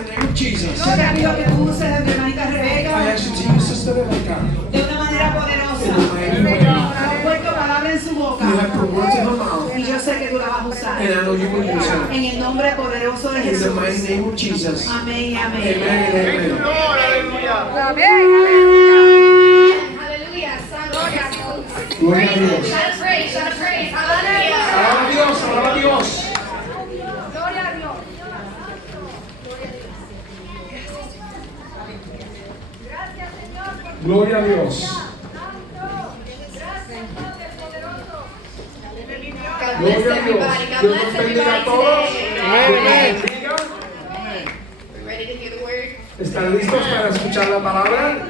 in the name of Jesus. Yo te pido que tú uses a mi hermanita Rebeca I ask you to use Sister Rebecca. de una manera poderosa. In a mighty way. Has puesto palabra en su boca. You have put words in her mouth. Y yo sé que tú la vas a usar. And I know you will use her. En el nombre poderoso de In the Jesús. mighty name of Jesus. Amén y Amen amén. and amen. Gloria a Dios. Alaba a Dios, alaba a Dios. Gloria a Dios. Gloria a Dios. Dios nos bendiga a todos. Amén. ¿Están listos para escuchar la palabra?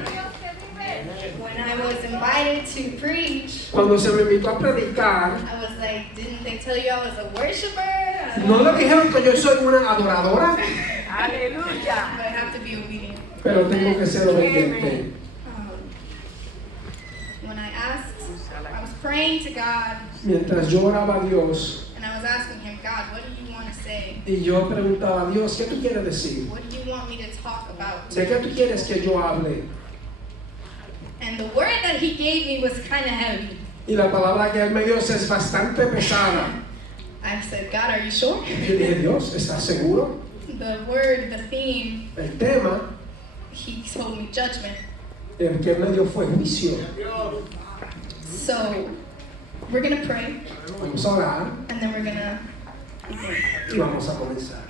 When I was invited to preach, Cuando se me invitó a predicar, I was like, didn't they tell you I was a worshiper? no le dijeron que yo soy una adoradora, But I have to be obedient. pero tengo que ser obediente. When I was praying to God, Mientras yo oraba a Dios and I was asking Him, God, what do you want to say? y yo preguntaba a Dios, ¿qué tú quieres decir? What do you want me to talk about? ¿De qué tú quieres que yo hable? And the word that He gave me was kind of heavy. Y la palabra que Él me dio es bastante pesada. I said, God, are you sure? Yo dije, Dios, ¿estás seguro? The word, the theme, El tema He told me judgment. el que Él me dio fue juicio. So we're going to pray, Vamos a orar and then we're going to y vamos a comenzar.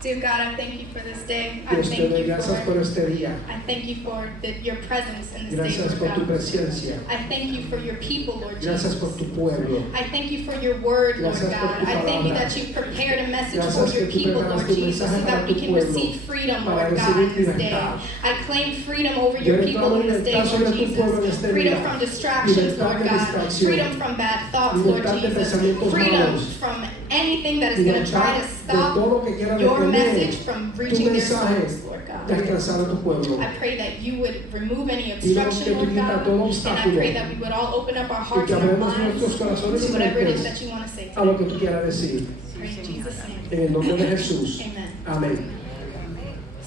Dear God, I thank you for this day. I Dios te thank doy you gracias por for este día. I thank you for your presence in this day, Gracias por Lord tu God. presencia. I thank you for your people, Lord Gracias por Jesus. tu pueblo. I thank you for your word, Lord Gracias por God. tu I thank you palabra. that you've prepared a message Gracias for your que tú people, preparas Lord tu Jesus, so mensaje that para we tu can pueblo, receive freedom, para Lord God, recibir in this day. libertad. I claim freedom over Yo your people in this day, declaro Lord libertad sobre tu pueblo en Jesus. este Freedom día. from distractions, Libertad Lord de God. distracción. Freedom from bad thoughts, Lord Libertad de Jesus. pensamientos Freedom malos. from anything that is going to try to Libertad de todo lo que quiera stop your detener message from tu reaching their mensaje souls, Lord God. de alcanzar a tu pueblo. I pray that you would remove any Pido que obstruction, tú Lord quitas God, todo and I obstáculo pray that we would all open up our y hearts que and our abramos minds nuestros corazones to y whatever it is mentes that you want to say a today. lo que tú quieras decir. In Jesus' name. En el nombre de Jesús. Amen. Amén.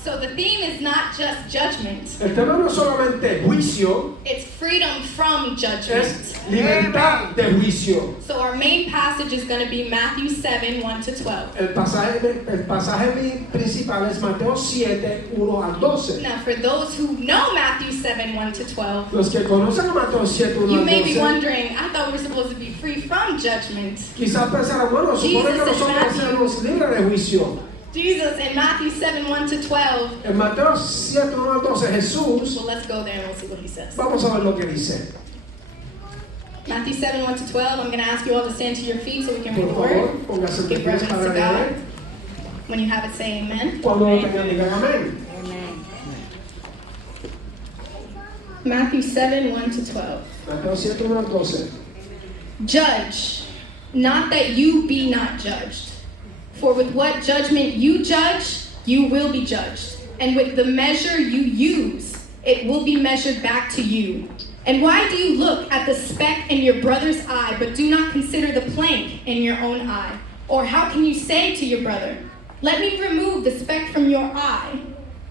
So the theme is not just judgment, El tema no es solamente juicio, it's freedom from judgment. es libertad de juicio. So our main passage is going to be Matthew 7, 1 to 12. El pasaje principal es Mateo 7, 1 al 12. Now for those who know Matthew 7, 1 to 12, Los que conocen a Mateo 7, 1 you al may be 12, wondering, I thought we were supposed to be free from judgment. quizás pensarán, bueno, supone que Jesus nosotros and Matthew. seamos libres de juicio. Jesus in Matthew 7, 1 to 12. En Mateo 7, 1 al 12, Jesús, So let's go there and we'll see what he says. vamos a ver lo que dice. Matthew 7, 1 to 12. I'm going to ask you all to stand to your feet so we can read Por the word. favor, póngase de Give pie reverence para to God. leer. When you have it, say amen. Cuando lo tengan, digan amén. Matthew 7, 1 to 12. Mateo 7, 1 al 12. Judge, not that you be not judged. For with what judgment you judge, you will be judged. And with the measure you use, it will be measured back to you. And why do you look at the speck in your brother's eye, but do not consider the plank in your own eye? Or how can you say to your brother, let me remove the speck from your eye,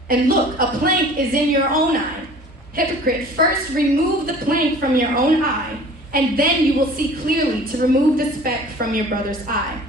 and look, a plank is in your own eye? Hypocrite, first remove the plank from your own eye, and then you will see clearly to remove the speck from your brother's eye.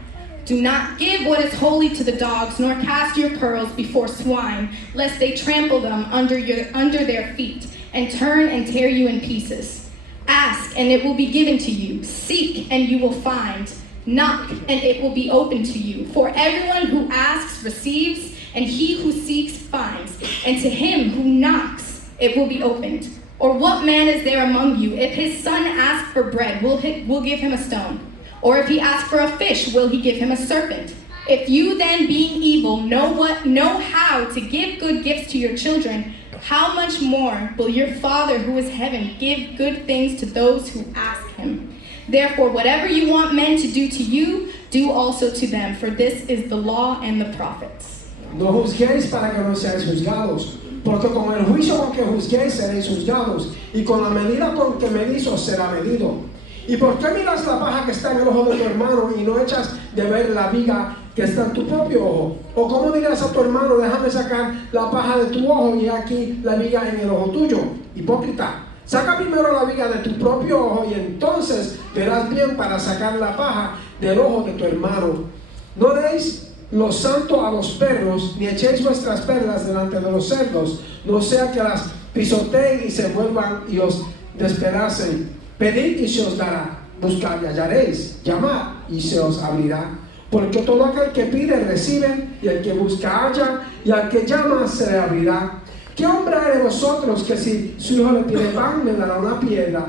Do not give what is holy to the dogs, nor cast your pearls before swine, lest they trample them under their feet, and turn and tear you in pieces. Ask, and it will be given to you. Seek, and you will find. Knock, and it will be opened to you. For everyone who asks receives, and he who seeks finds. And to him who knocks, it will be opened. Or what man is there among you, if his son asks for bread, will give him a stone? Or if he asks for a fish, will he give him a serpent? If you then, being evil, know how to give good gifts to your children, how much more will your Father who is heaven give good things to those who ask him? Therefore, whatever you want men to do to you, do also to them, for this is the law and the prophets. No juzguéis para que no seáis juzgados, porque con el juicio con que juzguéis seréis juzgados, y con la medida con que medís os será medido. ¿Y por qué miras la paja que está en el ojo de tu hermano y no echas de ver la viga que está en tu propio ojo? ¿O cómo dirás a tu hermano, déjame sacar la paja de tu ojo y aquí la viga en el ojo tuyo? Hipócrita. Saca primero la viga de tu propio ojo y entonces verás bien para sacar la paja del ojo de tu hermano. No deis lo santo a los perros, ni echéis vuestras perlas delante de los cerdos, no sea que las pisoteen y se vuelvan y os despedacen. Pedid y se os dará, buscad y hallaréis, llamad y se os abrirá. Porque todo aquel que pide recibe, y el que busca halla, y al que llama se le abrirá. ¿Qué hombre hay de vosotros que si su hijo le pide pan le dará una piedra?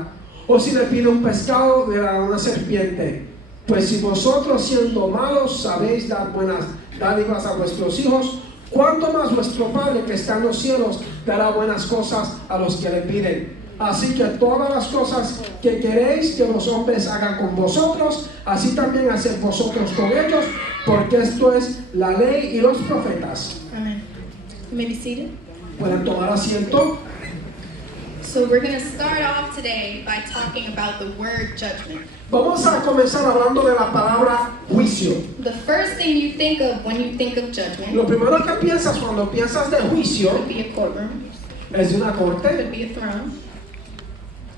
O si le pide un pescado le dará una serpiente? Pues si vosotros siendo malos sabéis dar buenas dádivas a vuestros hijos, ¿cuánto más vuestro Padre que está en los cielos dará buenas cosas a los que le piden? Así que todas las cosas que queréis que los hombres hagan con vosotros, así también haced vosotros con ellos, porque esto es la ley y los profetas. Amen. You may be seated. Pueden tomar asiento. So we're going to start off today by talking about the word judgment. Vamos a comenzar hablando de la palabra juicio. The first thing you think of when you think of judgment Lo primero que piensas cuando piensas de juicio could be a courtroom, es de una corte, could be a throne,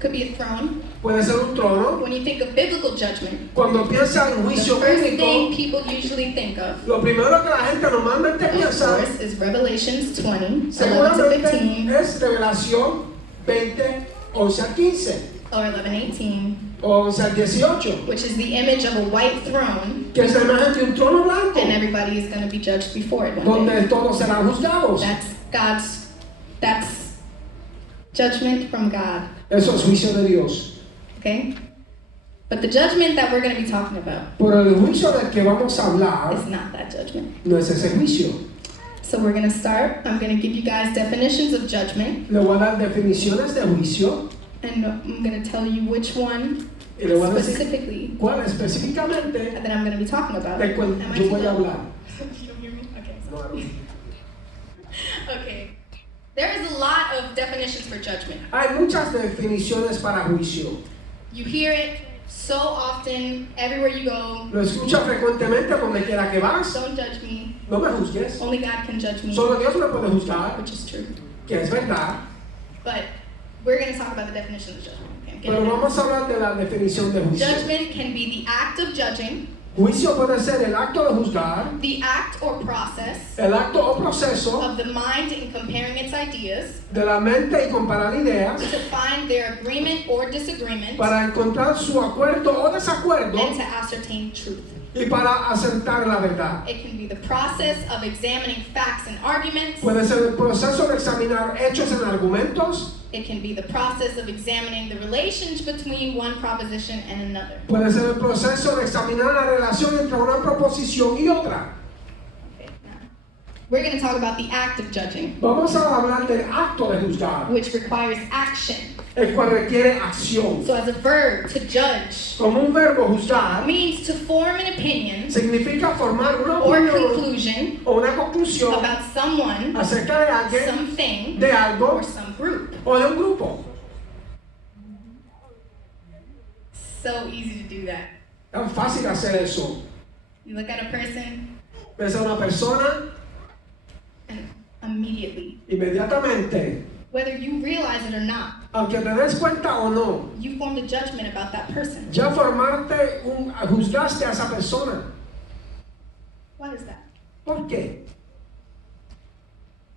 could be a throne. puede ser un trono. When you think of biblical judgment, Cuando piensas en the juicio first thing bíblico, people usually think of, lo primero que la gente normalmente of piensa course, is Revelations 20, 11 to seguramente 15, es Revelación 20, 11 a 15 or 11:18, o 11 al 18, which is the image of a white throne, que es la imagen de un trono blanco and everybody is going to be judged before it one day. donde todos serán juzgados. That's judgment from God, Eso es juicio de Dios. okay? But the judgment that we're going to be talking about Pero el juicio del que vamos a hablar is not that judgment. no es ese juicio. So we're going to start. I'm going to give you guys definitions of judgment, Le voy a dar definiciones de juicio and I'm going to tell you which one y le voy a decir specifically cuál específicamente that I'm going to be talking about. de cuál Am I yo too voy a loud? hablar. You don't hear me? Okay. No, Okay. There is a lot of definitions for judgment. hay muchas definiciones para juicio. You hear it so often everywhere you go. Lo escuchas frecuentemente donde quiera que vas. Don't judge me. No me juzgues. Only God can judge me, Solo Dios me puede juzgar, which is true. que es verdad. But we're going to talk about the definition of judgment. Okay? I'm Pero getting vamos a hablar de la definición de juicio. Judgment can be the act of judging, Juicio puede ser el acto de juzgar, the act or process el acto o proceso of the mind in comparing its ideas de la mente y comparar ideas to find their agreement or disagreement para encontrar su acuerdo o desacuerdo and to ascertain truth. y para asentar la verdad. It can be the process of examining facts and arguments. Puede ser el proceso de examinar hechos en argumentos. It can be the process of examining the relations between one proposition and another. Puede ser el proceso de examinar la relación entre una proposición y otra. Okay, now, we're going to talk about the act of judging, Vamos a hablar del acto de juzgar, which requires action. el cual requiere acción. So as a verb, to judge Como un verbo juzgar means to form an opinion significa formar una or opinión conclusion o una conclusión about someone, acerca de alguien, something, de algo or some group. o de un grupo. So easy to do that. Tan fácil hacer eso. You look at a person Ves a una persona, and immediately, inmediatamente, whether you realize it or not, aunque te des cuenta o no, you formed a judgment about that person. ya juzgaste a esa persona. What is that? ¿Por qué?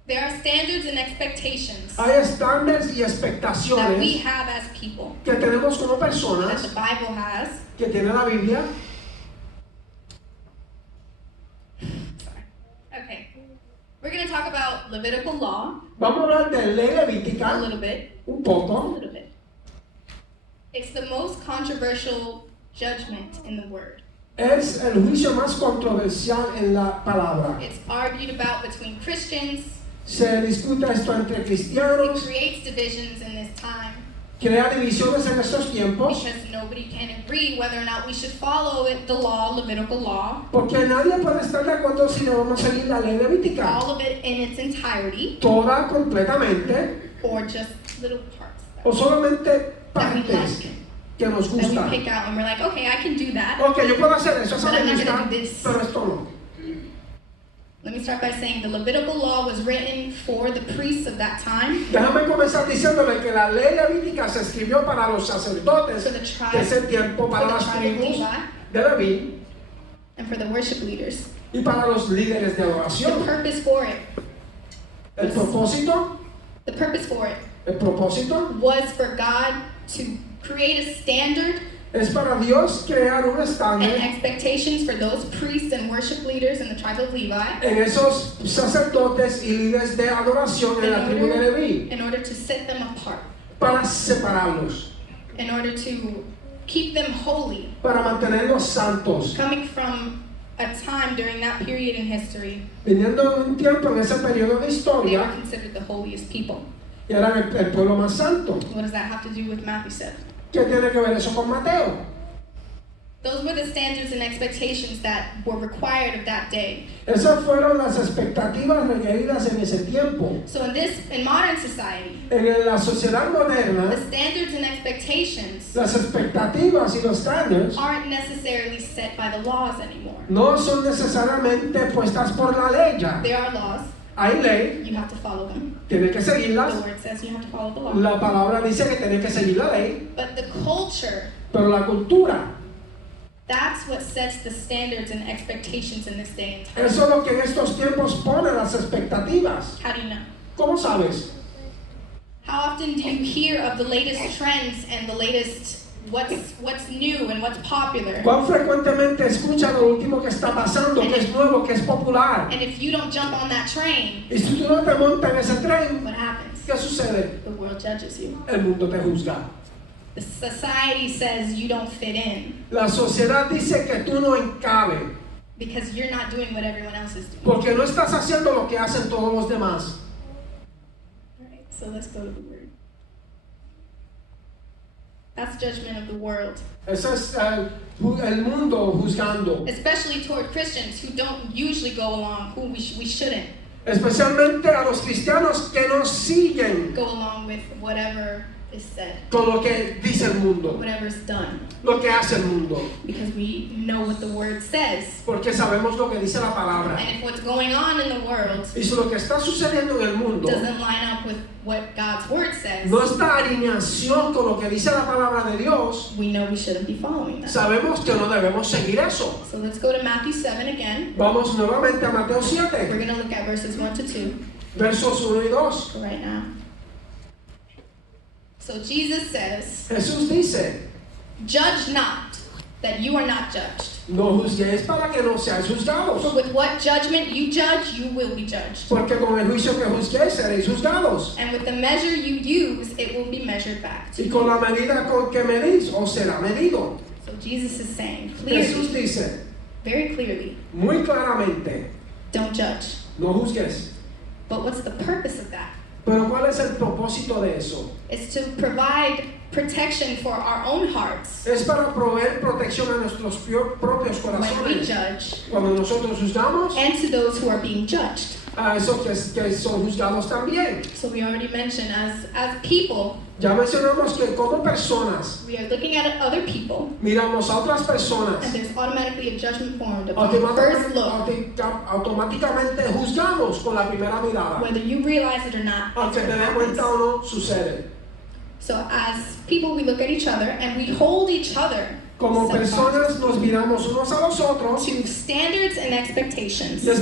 There are standards and expectations Hay estándares y that we expectaciones have as people, que tenemos como that personas, the Bible has. que tiene la Biblia. Okay. We're going to talk about Levitical law Vamos a hablar de ley a levítica little bit. un A poco. little bit. It's the most controversial judgment in the word. Es el juicio más controversial en la palabra. It's argued about between Christians. Se discute esto entre It cristianos, creates divisions in this time crea divisiones en estos tiempos, because nobody can agree whether or not we should follow it, the law, Levitical law, porque nadie puede estar de acuerdo si no vamos a seguir la ley levítica. all of it in its entirety, Toda completamente or just little parts o solamente that we partes like, que nos that we gustan. pick out and we're like, okay, I can do that. Ok, yo puedo hacer eso, eso But me I'm not gusta, gonna do this. pero esto no. Let me start by saying the Levitical law was written for the priests of that time, Déjame comenzar diciéndole que la ley levítica se escribió para los sacerdotes for the de tribe, ese tiempo, for para the las tribe of tribus Levi, de Leví and for the worship leaders. y para los líderes de The adoración. purpose for it, El propósito, the purpose for it el propósito was for God to create a standard es para Dios crear un and estándar expectations for those priests and worship leaders in the tribe of Levi en esos sacerdotes y líderes de adoración en la tribu de Leví in order to set them apart, para separarlos, in order to keep them holy, para mantenerlos santos, coming from a time during that period in history. viniendo de un tiempo en ese periodo de They were historia considered the holiest people. y eran el pueblo más santo. What does that have to do with Matthew 7? ¿Qué tiene que ver eso con Mateo? Those were the standards and expectations that were required of that day. Esas fueron las expectativas requeridas en ese tiempo. So in modern society, En la sociedad moderna, the standards and expectations las expectativas y los estándares aren't necessarily set by the laws anymore. no son necesariamente puestas por la ley ya. There are laws, Hay ley, you have to follow them. tiene que The seguirlas. word says you have to follow the law. La palabra dice que tiene que seguir la ley, But the culture, pero la cultura, that's what sets the standards and expectations in this day and time. eso es lo que en estos tiempos pone las expectativas. How do you know? ¿Cómo sabes? How often do you hear of the latest trends and the latest what's new and what's popular? ¿Cuán frecuentemente escuchas lo último que está pasando, que es nuevo, que es popular? And if you don't jump on that train, Y si tú no te montas en ese tren, what happens? ¿qué sucede? The world judges you. El mundo te juzga. The society says you don't fit in La sociedad dice que tú no encabes, because you're not doing what everyone else is doing. porque no estás haciendo lo que hacen todos los demás. Alright, so let's go to the word. That's judgment of the world, Ese es el mundo juzgando, especially toward Christians who don't usually go along, who we shouldn't especialmente a los cristianos que no siguen go along with whatever is said, con lo que dice el mundo, whatever's done, lo que hace el mundo, because we know what the word says. porque sabemos lo que dice la palabra. And if what's going on in the world Y si lo que está sucediendo en el mundo doesn't line up with what God's word says, no está en alineación con lo que dice la palabra de Dios, we know we shouldn't be following that. sabemos que no debemos seguir eso. So let's go to Matthew 7 again. Vamos nuevamente a Mateo We're 7, going to look at verses 1 to 2 versos 1 y 2. for right now. So Jesus says, Jesús dice, judge not, that you are not judged. no juzguéis para que no seáis For juzgados, with what judgment you judge, you will be judged. porque con el juicio que juzguéis seréis juzgados, And with the measure you use, it will be measured back to y you. con la medida con que medís os será medido. So Jesus is saying Jesús clearly, dice very clearly, muy claramente, don't judge. no juzgues. But what's the purpose of that? Pero ¿cuál es el propósito de eso? It's to provide protection for our own hearts Es para proveer protección a nuestros propios when we corazones judge, cuando nosotros juzgamos and to those who are being judged. a esos que son juzgados también. So we already mentioned as people, Ya mencionamos que como personas we are looking at other people, miramos a otras personas, and there's automatically a judgment formed upon first look, automáticamente juzgamos con la primera mirada. whether you realize it or not. Aunque te des cuenta o no, sucede. So as people, we look at each other and we hold each other Como personas nos miramos unos a los otros to standards and expectations, y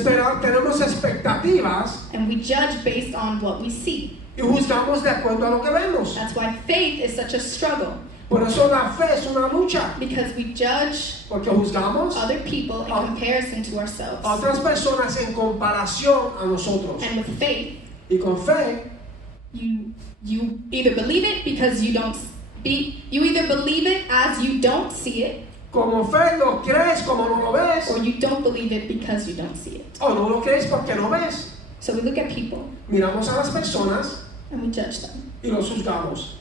tenemos expectativas and we judge based on what we see. y juzgamos de acuerdo a lo que vemos. That's why faith is such a struggle, Por eso la fe es una lucha, because we judge porque juzgamos other people in comparison to a ourselves. otras personas en comparación a nosotros. And with faith, Y con fe, you either believe it because you either believe it as you don't see it, como fe lo crees como no lo ves, or you don't believe it because you don't see it. o no lo crees porque no ves. So we look at people Miramos a las personas and we judge them y los juzgamos.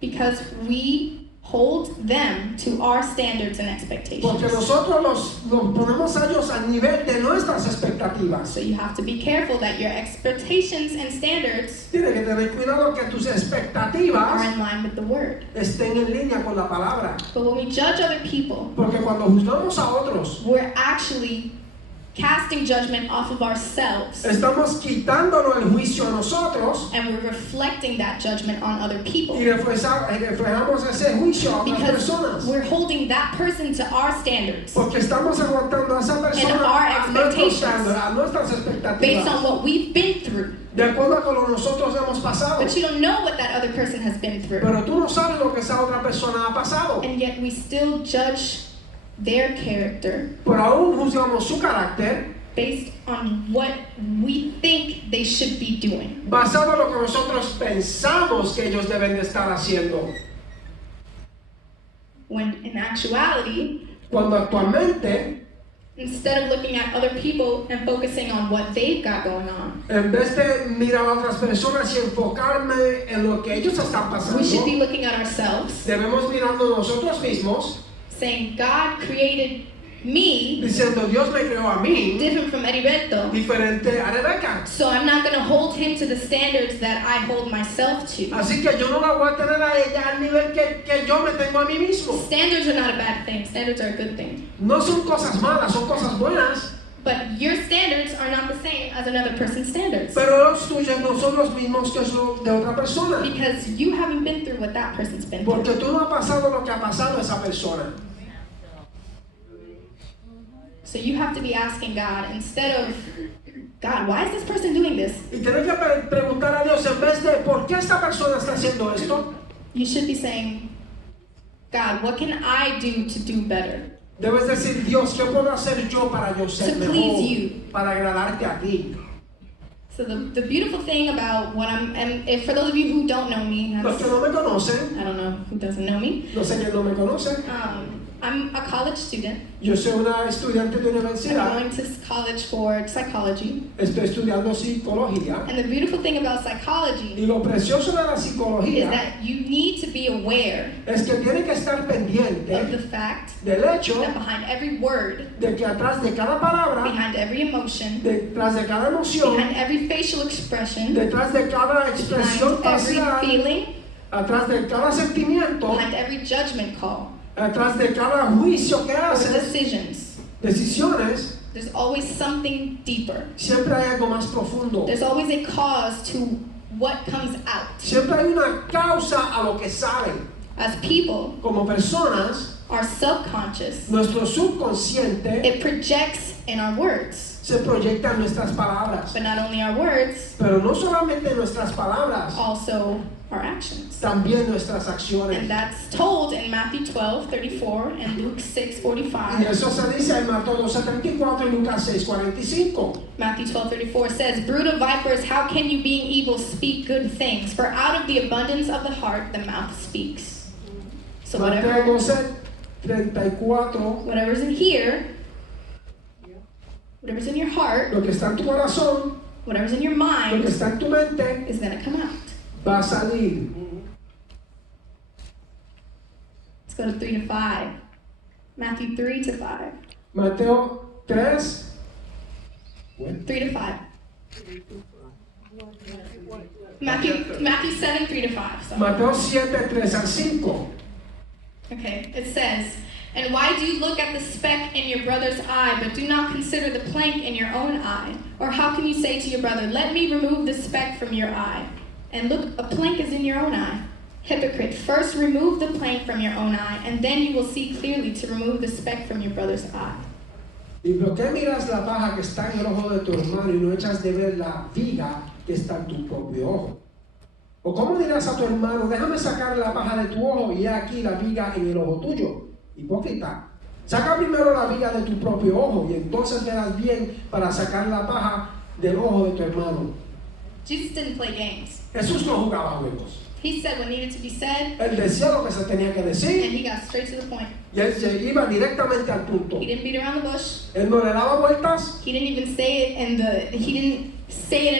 because we hold them to our standards and expectations. Porque nosotros los ponemos a ellos al nivel de nuestras expectativas. So you have to be careful that your expectations and standards Tienes que tener cuidado que tus are expectativas in line with the word. estén en línea con la palabra. But when we judge other people, Porque cuando juzgamos a otros, we're actually casting judgment off of ourselves. Estamos quitándonos el juicio a nosotros And we're reflecting that judgment on other people. y reflejamos ese juicio a otras Because personas. we're holding that person to our standards Porque estamos aguantando a esa persona our a nuestros expectations. estándares, a nuestras based on expectativas, what we've been through. de acuerdo a lo que nosotros hemos pasado. But you don't know what that other person has been through. Pero tú no sabes lo que esa otra persona ha pasado. And yet we still judge their character Pero aún juzgamos su carácter based on what we think they should be doing. basado en lo que nosotros pensamos que ellos deben de estar haciendo. When in actuality, Cuando actualmente, instead of looking at other people and focusing on what they've got going on, en vez de mirar a otras personas y enfocarme en lo que ellos están pasando, we should be looking at ourselves, debemos mirando nosotros mismos, saying, God created me diciendo, Dios me creó a mí different from Heriberto, diferente a Rebeca. so I'm not going to hold him to the standards that I hold myself to. Así que yo no la voy a tener a ella al nivel que yo me tengo a mí mismo. Standards are not a bad thing. Standards are a good thing. No son cosas malas, son cosas buenas, But your standards are not the same as another person's standards. pero los tuyos no son los mismos que los de otra persona. Because you haven't been through what that person's been through. Porque tú no has pasado lo que ha pasado esa persona. So you have to be asking God, instead of, God, why is this person doing this? Y tienes que preguntar a Dios en vez de ¿por qué esta persona está haciendo esto? You should be saying, God, what can I do to do better? Debes decir, Dios, ¿qué puedo hacer yo para yo ser To mejor? please you. Para agradarte a ti. So the beautiful thing about what and if for those of you who don't know me, Los que no me conocen, I don't know who doesn't know me. no sé quién no me conoce, I'm a college student. yo soy una estudiante de I'm universidad, going to college for psychology. estoy estudiando psicología. And the beautiful thing about psychology Y lo precioso de la is psicología that you need to be aware es que tiene que estar of the pendiente fact del hecho that behind every word, de que atrás de cada palabra, behind every emotion, detrás de cada emoción, behind every facial expression, detrás de cada expresión behind every facial, feeling, atrás de cada sentimiento, behind every judgment call atrás de cada juicio que or haces, decisions, decisiones, there's always something deeper. siempre hay algo más profundo. There's always a cause to what comes out. Siempre hay una causa a lo que salen. As people, Como personas, our subconscious, nuestro subconsciente it projects in our words. se proyecta en nuestras palabras. But not only our words, Pero no solamente nuestras palabras, also our actions. también nuestras And acciones. that's told in Matthew 12:34 and Luke Y 6:45. eso se dice en Mateo 12:34 y Lucas 6:45. Matthew 12:34 says, "Brood of vipers, how can you, being evil, speak good things? For out of the abundance of the heart, the mouth speaks." So Mateo 12:34, whatever's in here, whatever's in your heart, lo que está en tu corazón, whatever's in your lo que mind, está en tu mente, is going to come out. va a salir. Let's go to 3 to 5. Matthew 3 to 5. Mateo 3, 3 to 5. Matthew 7, 3 to 5. Sorry. Mateo 7, 3 al 5. Okay, it says, "And why do you look at the speck in your brother's eye, but do not consider the plank in your own eye? Or how can you say to your brother, 'Let me remove the speck from your eye'? And look, a plank is in your own eye. Hypocrite, first remove the plank from your own eye, and then you will see clearly to remove the speck from your brother's eye." ¿Y por qué miras la paja que está en el ojo de tu hermano y no echas de ver la viga que está en tu propio ojo? ¿O cómo dirás a tu hermano, déjame sacar la paja de tu ojo y he aquí la viga en el ojo tuyo? Hipócrita, saca primero la viga de tu propio ojo y entonces verás bien para sacar la paja del ojo de tu hermano. Jesus didn't play games. Jesús no jugaba juegos. He said what needed to be said, Él decía lo que se tenía que and decir he got straight to the point. y él se iba directamente al punto. He didn't beat around the bush. Él no le daba vueltas He didn't even say it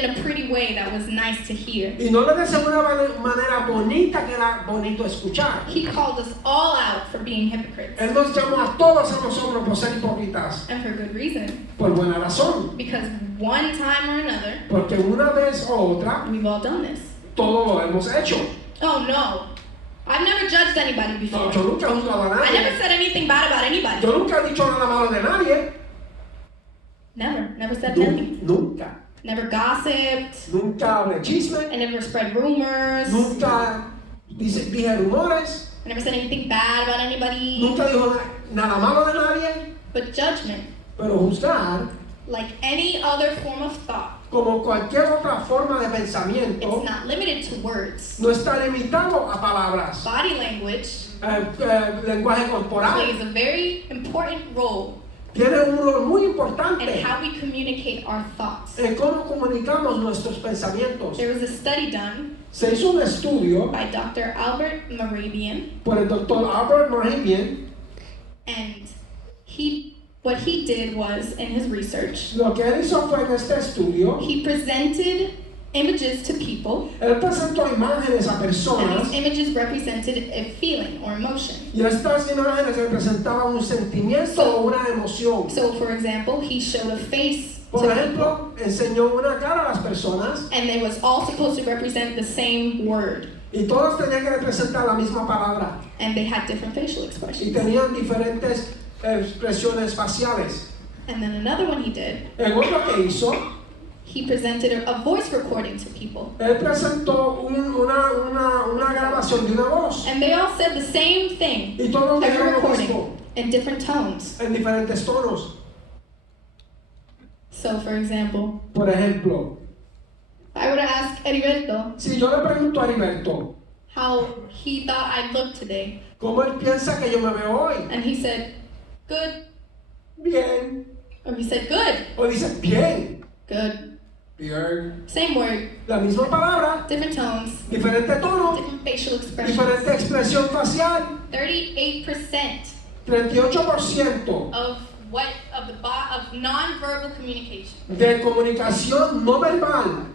in a pretty way that was nice to hear. y no le decía de una manera bonita que era bonito escuchar. He called us all out for being hypocrites, Él nos llamó a todos a nosotros por ser hipócritas, and for good reason. por buena razón. Because one time or another, Porque una vez o otra, we've all done this. todo lo hemos hecho. Oh no, I've never judged anybody before. Yo nunca he juzgado a I never nadie. said anything bad about anybody. Yo nunca he dicho nada malo de nadie. Never said nothing. Nunca. Never gossiped. Nunca hablé chisme. I never spread rumors. Nunca dije rumores. I never said anything bad about anybody. Nunca dijo nada malo de nadie. But judgment, Pero juzgar, like any other form of thought, como cualquier otra forma de pensamiento, it's not limited to words. no está limitado a palabras. Body language Lenguaje corporal plays a very important role tiene un rol muy in importante how we communicate our thoughts. en cómo comunicamos nuestros pensamientos. There was a study done Se hizo un estudio by Dr. Albert Moravian, por el doctor Albert Moravian. and what he did was, in his research, Lo que él hizo fue en este estudio, he presented images to people, él presentó imágenes a and personas these images represented a feeling or emotion. y estas imágenes representaban un sentimiento o una emoción. So, for example, he showed a face Por to people, ejemplo, enseñó una cara a las personas and they was all supposed to represent the same word, y todos tenían que representar la misma palabra and they had different facial y expressions. tenían diferentes expresiones faciales. And then another one he did, En otro que hizo, he presented a voice recording to people, él presentó una grabación de una voz and they all said the same thing, y todos every dijeron lo recording, mismo in different tones. en diferentes tonos. So, for example, Por ejemplo, I would ask Heriberto si yo le pregunto a Heriberto how he thought I looked today, cómo él piensa que yo me veo hoy, and he said, good, bien, or he said, good, o dice bien, good, bien, same word, la misma palabra, different tones, diferente tono, different facial expressions. diferente expresión facial, 38% 38% of non-verbal communication de comunicación no verbal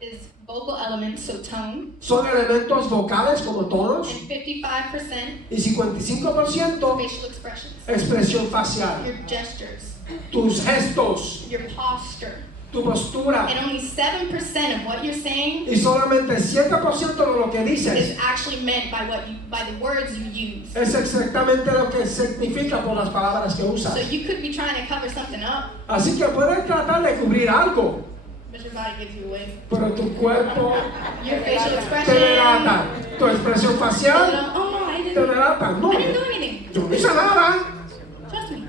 is vocal elements, so tone, son elementos vocales como tonos and 55% y 55% facial expressions, expresión facial, your gestures, tus gestos, your posture, tu postura, and only 7% of what you're saying y solamente 7% de lo que dices is actually meant by the words you use. es exactamente lo que significa por las palabras que usas. So you could be trying to cover something up, Así que puedes tratar de cubrir algo, but your body gives you away. pero tu cuerpo Your facial te expression. delata, tu expresión facial Oh no, I te didn't. delata. No, I didn't do anything. yo no hice nada. Trust me.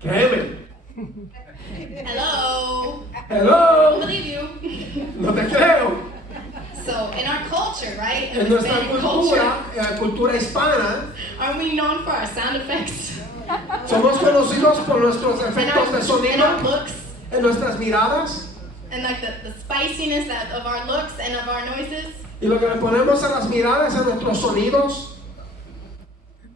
Créeme. Hello. I don't Hello, believe you. no te creo. So in our culture, right? In En the nuestra Hispanic culture, cultura hispana, aren't we known for our sound effects somos conocidos por nuestros and efectos de our sonido, looks en nuestras miradas and like the spiciness of our looks and of our noises? y lo que le ponemos a las miradas, a nuestros sonidos.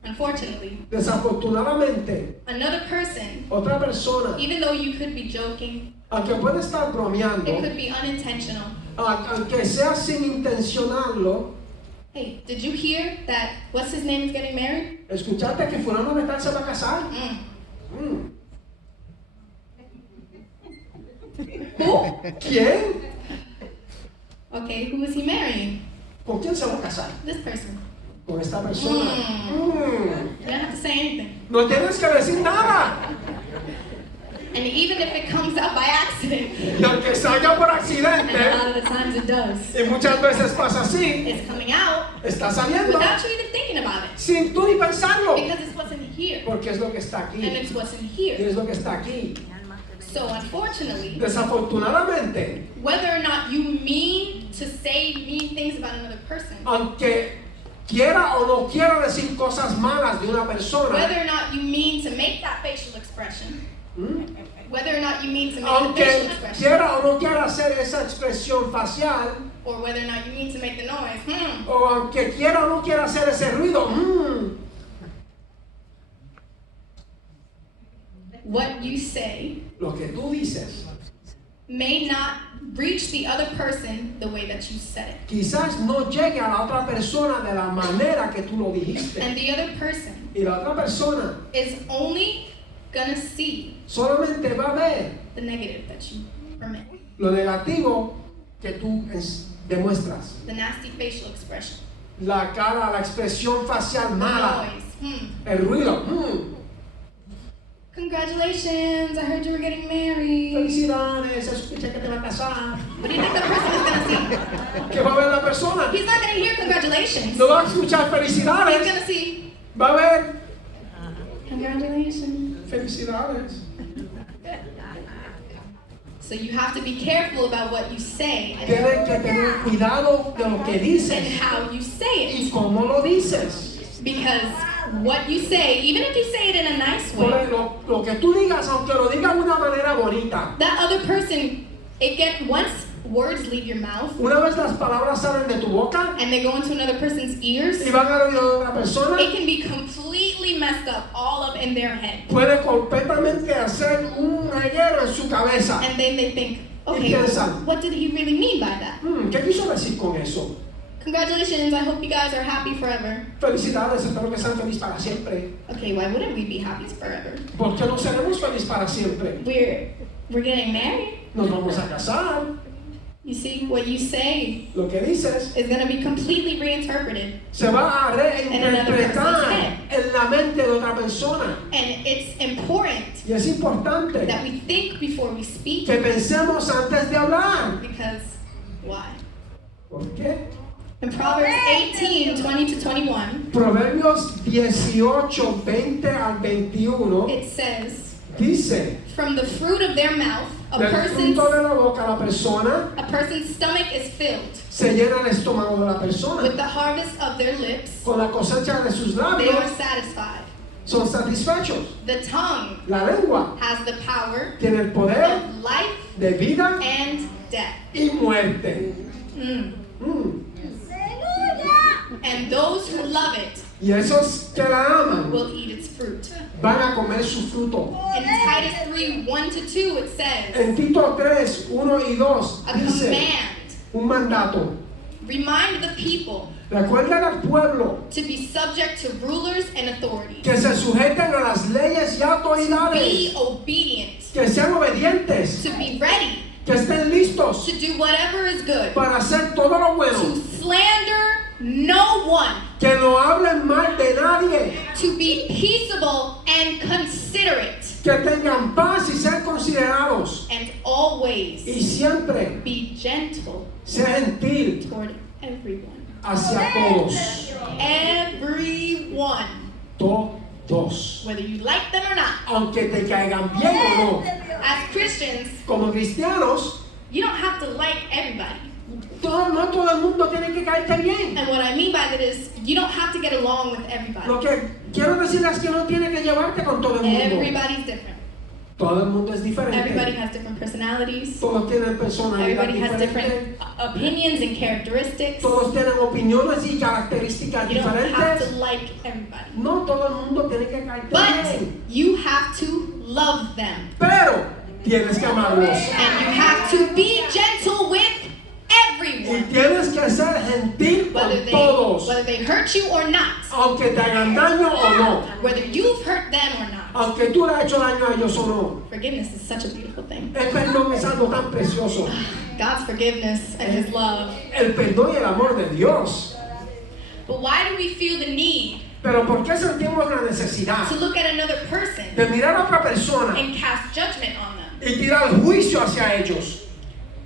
Unfortunately, Desafortunadamente, another person, otra persona, even though you could be joking, aunque puede estar bromeando, it could be unintentional. aunque sea sin intencionarlo, Hey, did you hear that what's his name is getting married? escuchaste que fulano de tal se va a casar. Mm. Who? ¿Quién? Okay, who is he marrying? ¿Con quién se va a casar? This person. Con esta persona. You don't have to say anything. No tienes que decir nada. And even if it comes out by accident, Y aunque salga por and a accidente, lot of the times it does, y muchas veces pasa así, it's coming out está saliendo without you even thinking about it. sin tú ni pensarlo. Because it's what's in here. Porque es lo que está And aquí. it's what's in Y here. es lo que está aquí. So unfortunately, Desafortunadamente, whether or not you mean to say mean things about another person, aunque quiera o no quiera decir cosas malas de una persona, whether or not you mean to make that facial expression, whether or not you mean to make the aunque facial expression, quiera o no quiera hacer esa expresión facial, or whether or not you mean to make the noise, o aunque quiera o no quiera hacer ese ruido, what you say lo que tú dices, may not reach the other person the way that you said it. quizás no llegue a la otra persona de la manera que tú lo dijiste. And the other person Y la otra persona is only gonna see solamente va a ver the negative that you permit, lo negativo que tú demuestras. the nasty facial expression, La cara, la expresión facial the mala, noise. el ruido. Congratulations, I heard you were getting married. Felicidades, escuché que te va a casar. What do you think the person is going to see? ¿Qué va a ver la persona? He's not going to hear congratulations. No va a escuchar He's felicidades. going to see Va a ver congratulations. felicidades. So you have to be careful about what you say Tienes que tener cuidado de lo que and dices how you say y it. cómo lo dices. Because what you say, even if you say it in a nice way, Lo que tú digas, aunque lo digas de una manera bonita, that other person, once words leave your mouth una vez las palabras salen de tu boca and they go into another person's ears, y van al oído de otra persona, it can be completely messed up, all up in their head. puede completamente hacer un reguero en su cabeza. And then they think, okay, piensan, what did he really mean by that? ¿Qué quiso decir con eso? Congratulations, I hope you guys are happy forever. Felicidades, espero que sean felices para siempre. Okay, why wouldn't we be happy forever? ¿Por qué no seremos felices para siempre? We're getting married. Nos vamos a casar. You see, what you say Lo que dices is going to be completely reinterpreted. se va a reinterpretar en la mente de otra persona. And it's important Y es importante that we think before we speak. que pensemos antes de hablar. Because why? ¿Por qué? In Proverbs 18:20-21, Proverbios 18, 20 al 21 it says, dice, from the fruit of their mouth, del fruto de la boca la persona a person's stomach is filled. se llena el estómago de la persona. With the harvest of their lips, Con la cosecha de sus they are labios satisfied. son satisfechos. The tongue La lengua has the power tiene el poder of life de vida and death. y muerte. Mm. Mm. And those who love it Y esos que la aman will eat its fruit. van a comer su fruto. In Titus 3:1-2, it says, En Tito 3, 1 y 2 a dice command, un mandato. remind the people Recuerden al pueblo to be subject to rulers and authorities. que se sujeten a las leyes y Be autoridades, obedient, que sean obedientes, to be ready que estén listos to do whatever is good, para hacer todo lo to bueno, slander no one, que no hablen mal de nadie, to be peaceable and considerate, que tengan paz y sean considerados and always y siempre be gentle sea gentil toward everyone. hacia todos. Everyone, Todos. whether you like them or not. Aunque te caigan bien o no. As Christians, Como cristianos, you don't have to like everybody. no todo el mundo tiene que caerte bien. And what I mean by that is, you don't have to get along with everybody. Lo que quiero decir es que no tiene que llevarte con todo el mundo. Everybody's different. Todo el mundo es diferente. Everybody has different personalities. Todos tienen personalidad Everybody has diferente. different opinions and characteristics. Todos tienen opiniones y características You don't have diferentes. to like everybody. No todo el mundo tiene que caerte But bien. you have to love them. Pero tienes que amarlos. And you have to be gentle with Y everyone. tienes que ser gentil Whether con todos. whether they hurt you or not. Aunque te hagan daño o no. Whether you've hurt them or not. Aunque tú le has hecho daño a ellos o no. Forgiveness is such a beautiful thing. El perdón es algo tan precioso. God's forgiveness and His love. El perdón y el amor de Dios. But why do we feel the need Pero ¿por qué sentimos la necesidad to look at another person de mirar a otra persona and cast judgment on them? y tirar juicio hacia ellos?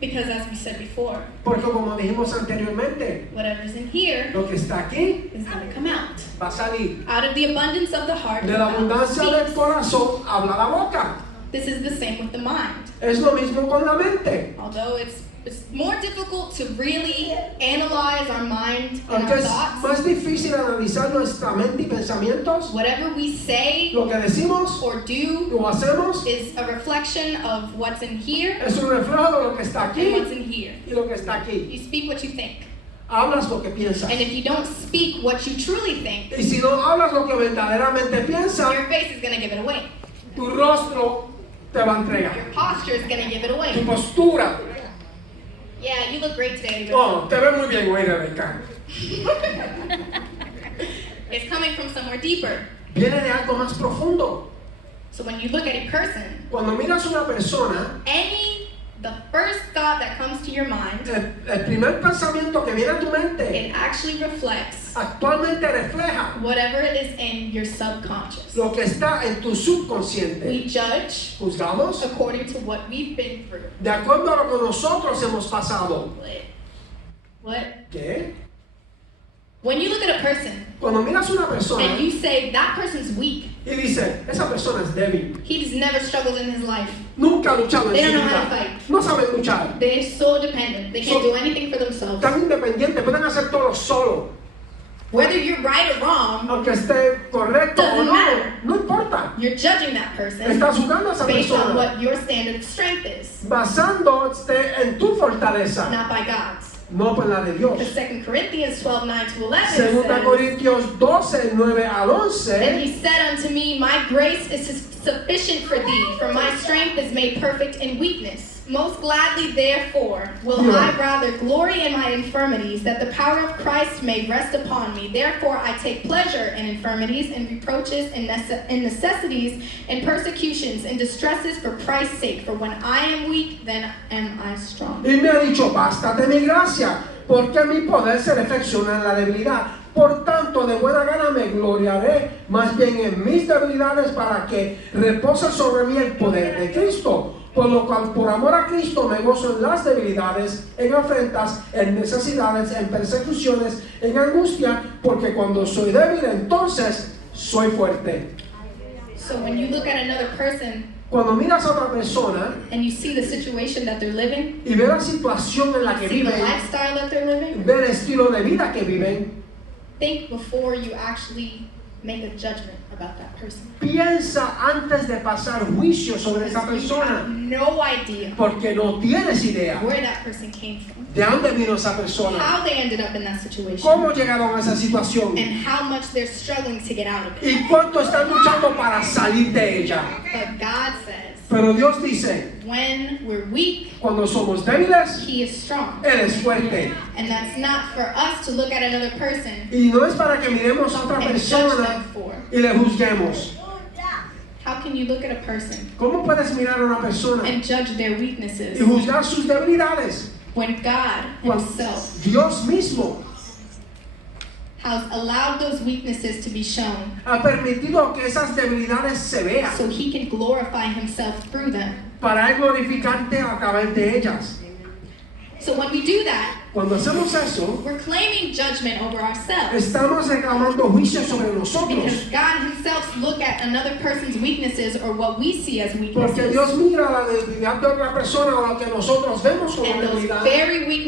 Because as we said before, Porque como dijimos anteriormente, whatever's in here lo que está aquí is going to come out. va a salir. Out of the abundance of the heart, De the la mouth abundancia speaks. del corazón habla la boca. This is the same with the mind. Es lo mismo con la mente. Although it's more difficult to really analyze our mind and Aunque our es thoughts, más difícil analizar nuestra mente y pensamientos, whatever we say lo que decimos or do o hacemos is a reflection of what's in here es un reflejo de lo que está and aquí what's in here. y lo que está aquí. You speak what you think. Hablas lo que piensas. And if you don't speak what you truly think, Y si no hablas lo que verdaderamente piensas, your face is going to give it away. tu rostro te va a entregar. Your posture is going to give it Tu away. postura. Yeah, you look great today, Rebecca. Oh, te ves muy bien hoy, Rebeca. It's coming from somewhere deeper. Viene de algo más profundo. So when you look at a person, Cuando miras a una persona, any the first thought that comes to your mind, el primer pensamiento que viene a tu mente it actually reflects actualmente refleja whatever it is in your subconscious. lo que está en tu subconsciente. We judge Juzgamos according to what we've been through. de acuerdo a lo que nosotros hemos pasado. What? ¿Qué? When you look at a person Cuando miras una persona and you say that person's weak, y dice, esa persona es débil, he's never struggled in his life. nunca ha luchado en They su don't know how to vida, fight. no saben luchar, They're so dependent. They can't do anything for themselves. tan independientes, pueden hacer todo solo, Whether you're right or wrong, aunque esté correcto o Doesn't no, matter. no importa. you're judging that person Estás juzgando a esa based on persona what your standard of strength is, basándote en tu fortaleza, not by God's. no por la de Dios. The 2 Corinthians 12:9-11 Segunda says, Corintios 12, 9 al and 11. he said unto me, my grace is sufficient for thee, for my strength is made perfect in weakness. Most gladly, therefore, will I rather glory in my infirmities, that the power of Christ may rest upon me. Therefore, I take pleasure in infirmities, in reproaches, in necessities, in persecutions, in distresses for Christ's sake. For when I am weak, then am I strong. Y me ha dicho, bástate mi gracia, porque mi poder se perfecciona en la debilidad. Por tanto, de buena gana me gloriaré más bien en mis debilidades para que repose sobre mí el poder de Cristo. Por lo cual, por amor a Cristo, me gozo en las debilidades, en afrentas, en necesidades, en persecuciones, en angustia, porque cuando soy débil, entonces soy fuerte. So when you look at another person Cuando miras a otra persona and you see the situation that they're living, y ves la situación en la que see the viven, lifestyle that they're living, ve el estilo de vida que viven, think before you actually make a judgment about that person. piensa antes de pasar juicio sobre esa Because you have persona, no idea porque no tienes idea where that person came from, de dónde vino esa persona, how they ended up in that situation, cómo llegaron a esa situación and how much they're struggling to get out of it. y cuánto están luchando para salir de ella. But God says, Pero Dios dice, when we're weak, cuando somos débiles, He is strong. Él es fuerte. And that's not for us to look at another person Y no es para que miremos a otra and judge persona them for. y le juzguemos. How can you look at a person ¿Cómo puedes mirar a una persona and judge their y weaknesses juzgar sus debilidades? when God Cuando Himself Dios mismo has allowed those weaknesses to be shown ha permitido que esas debilidades se vean so He can glorify Himself through them? para Él glorificarte a través de ellas? So when we do that, Cuando hacemos eso, we're claiming judgment over ourselves. estamos reclamando juicio sobre nosotros. Because God Himself look at another person's weaknesses or what we see as Porque weaknesses. Dios mira la debilidad de otra persona o lo que nosotros vemos como And those debilidad. very weaknesses